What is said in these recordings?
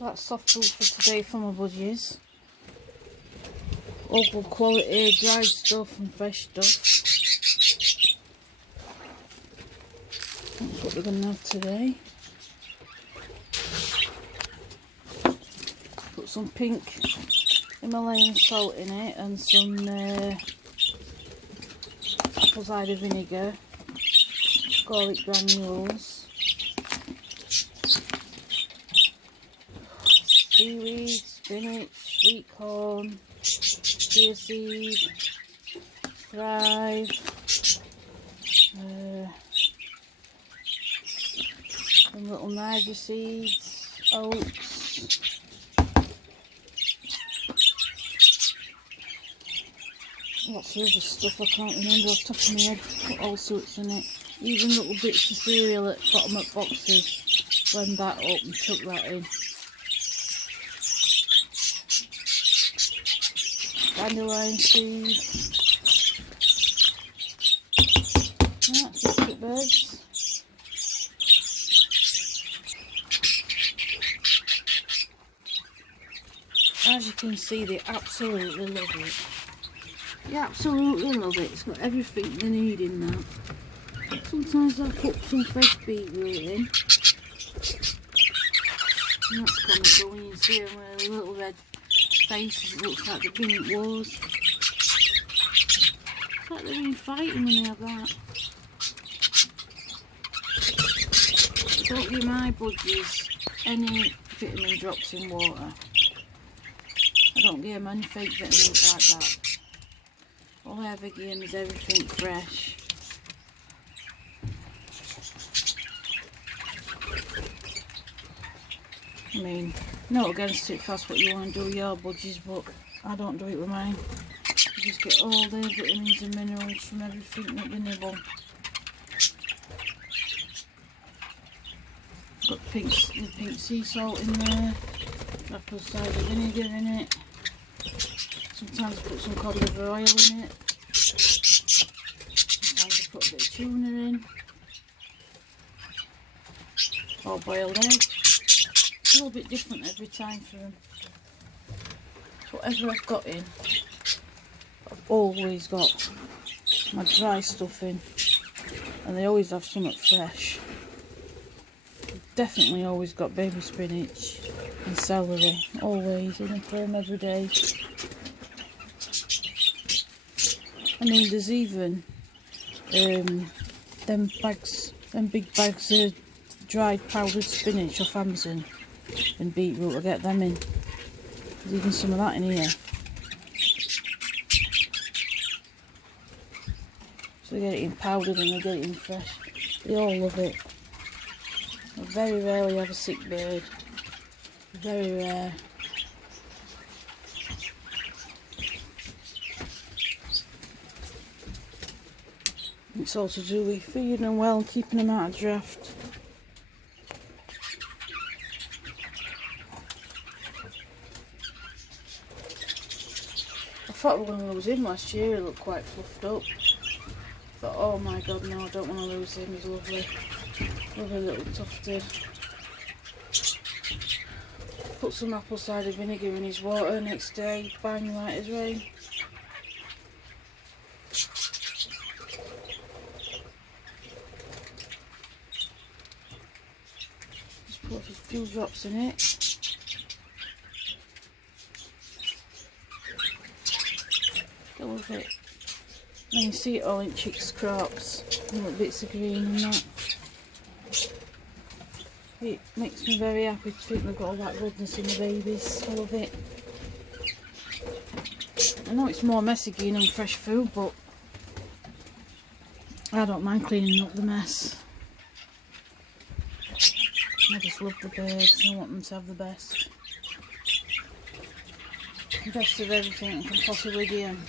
So that's soft food for today for my budgies. All good quality, dried stuff and fresh stuff. That's what we're going to have today. Put some pink Himalayan salt in it and some apple cider vinegar, garlic granules, seaweed, spinach, sweet corn, chia seed, thrive, some little Niger seeds, oats, lots of other stuff I can't remember off the top of my head. Put all sorts in it, even little bits of cereal at bottom of boxes. Blend that up and chuck that in. Dandelion seed. That's biscuit birds. As you can see, they absolutely love it. They absolutely love it. It's got everything they need in that. Sometimes I put some fresh beetroot in. And that's comical when you see them with a little red faces. It looks like they've been at wars. It's like they've been fighting when they have that. Don't give my budgies any vitamin drops in water. I don't give them any fake vitamins like that. All I ever give them is everything fresh. I mean, not against it if that's what you want to do with your budgies, but I don't do it with mine. You just get all the vitamins and minerals from everything that they nibble. Got pink sea salt in there, apple cider vinegar in it. Sometimes I put some cod liver oil in it. Sometimes I put a bit of tuna in. Or boiled egg. A little bit different every time for them. So whatever I've got in, I've always got my dry stuff in. And they always have something fresh. I've definitely always got baby spinach and celery. Always in them for them every day. I mean, there's even them big bags of dried powdered spinach off Amazon and beetroot. I'll get them in. There's even some of that in here. So they get it in powdered and they get it in fresh. They all love it. I very rarely have a sick bird. Very rare. It's all to do with feeding them well and keeping them out of draft. I thought when I was in last year he looked quite fluffed up. I thought, oh my god, no, I don't want to lose him. He's lovely. Lovely little tufted. Put some apple cider vinegar in his water next day, bang, right as rain. Put a few drops in it. Go with it. And you see it all in chicks' crops, little bits of green and that. It makes me very happy to think they've got all that goodness in the babies. I love it. I know it's more messy giving them fresh food, but I don't mind cleaning up the mess. I just love the birds. I want them to have the best. The best of everything I can possibly give them.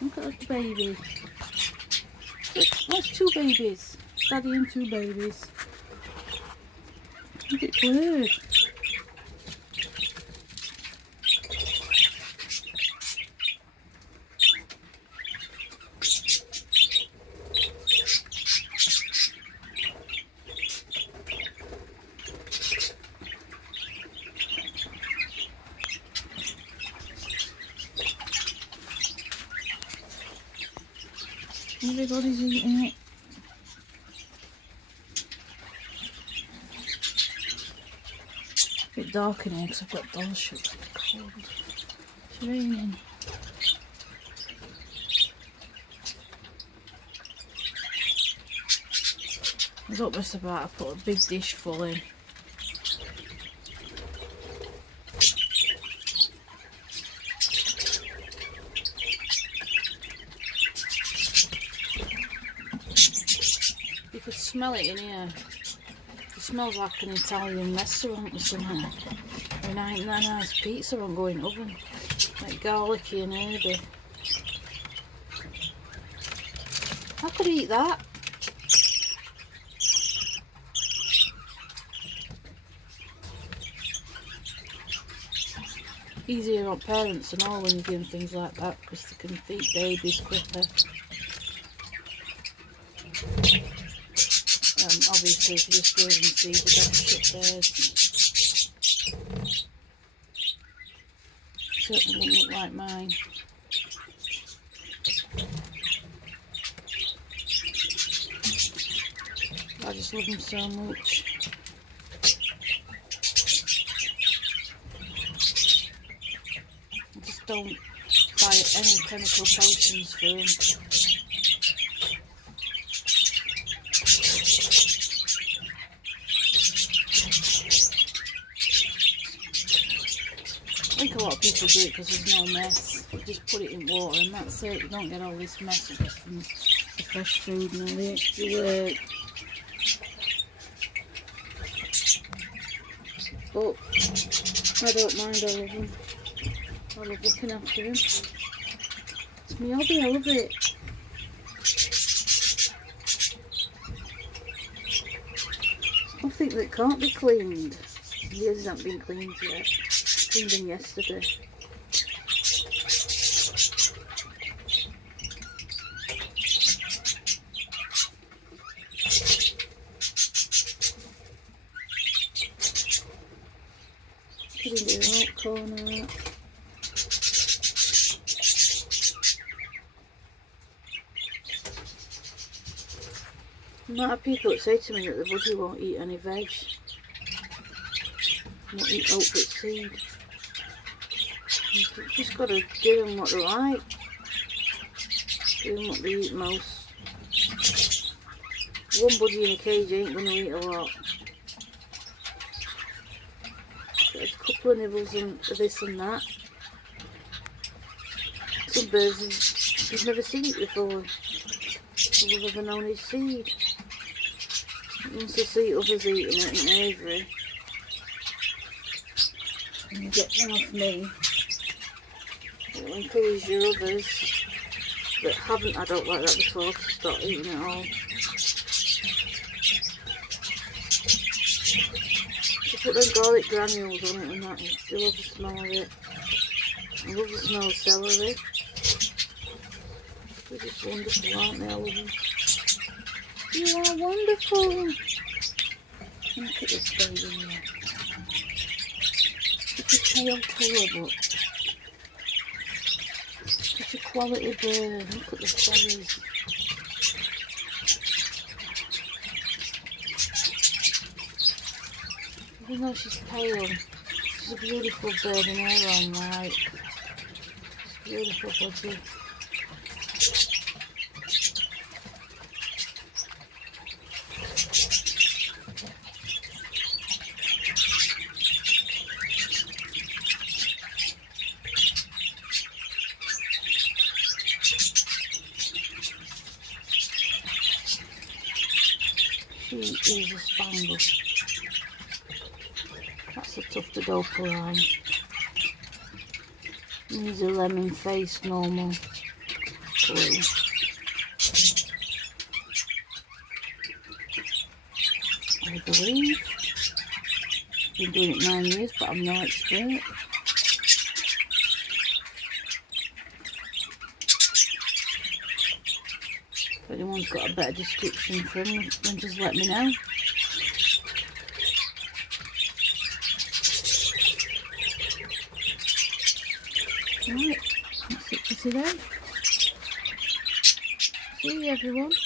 Look at that baby. That's two babies. Daddy and two babies. Look at bird. Everybody's eating it. A bit dark in here because I've got doors shut. It's cold. It's raining. I don't mess about. I put a big dish full in. You could smell it in here. It smells like an Italian restaurant or something. A nice pizza won't go in the oven. Like garlicky and herby. I could eat that. Easier on parents and all when you give them things like that because they can feed babies quicker. Obviously if you just give them seed, you don't shit theirs. Certainly won't look like mine. I just love them so much. I just don't buy any chemical potions for them. I think a lot of people do it because there's no mess. You just put it in water and that's it. You don't get all this mess just from the fresh food and all the extra work. But I don't mind, I love them. I love looking after them. It's my hobby, I love it. There's nothing that can't be cleaned. These haven't been cleaned yet. Cleaned them yesterday. Couldn't do an oat corner. The amount of people that say to me that the budgie won't eat any veg. Won't eat oat but seed. You've just got to give them what they like. Give them what they eat most. One budgie in a cage ain't going to eat a lot. Get a couple of nibbles and this and that. Some birds you've never seen it before. You've never known his seed. Once they see others eating it in aviary, and you get one off me, it will encourage your others that haven't had out like that before to start eating it all. You put them garlic granules on it and that, I love the smell of it. I love the smell of celery. They're just wonderful, aren't they? I love them. You are wonderful. Look at this baby here. Such a pale colour, but such a quality bird. Look at the feathers. Even though she's pale, she's a beautiful bird in her own right. She's a beautiful budgie. She is a spangle. That's a tufted opaline. He's a lemon face normal blue. I believe. Been doing it 9 years, but I'm no expert. If anyone's got a better description for him, then just let me know. Right, that's it for today. See you everyone.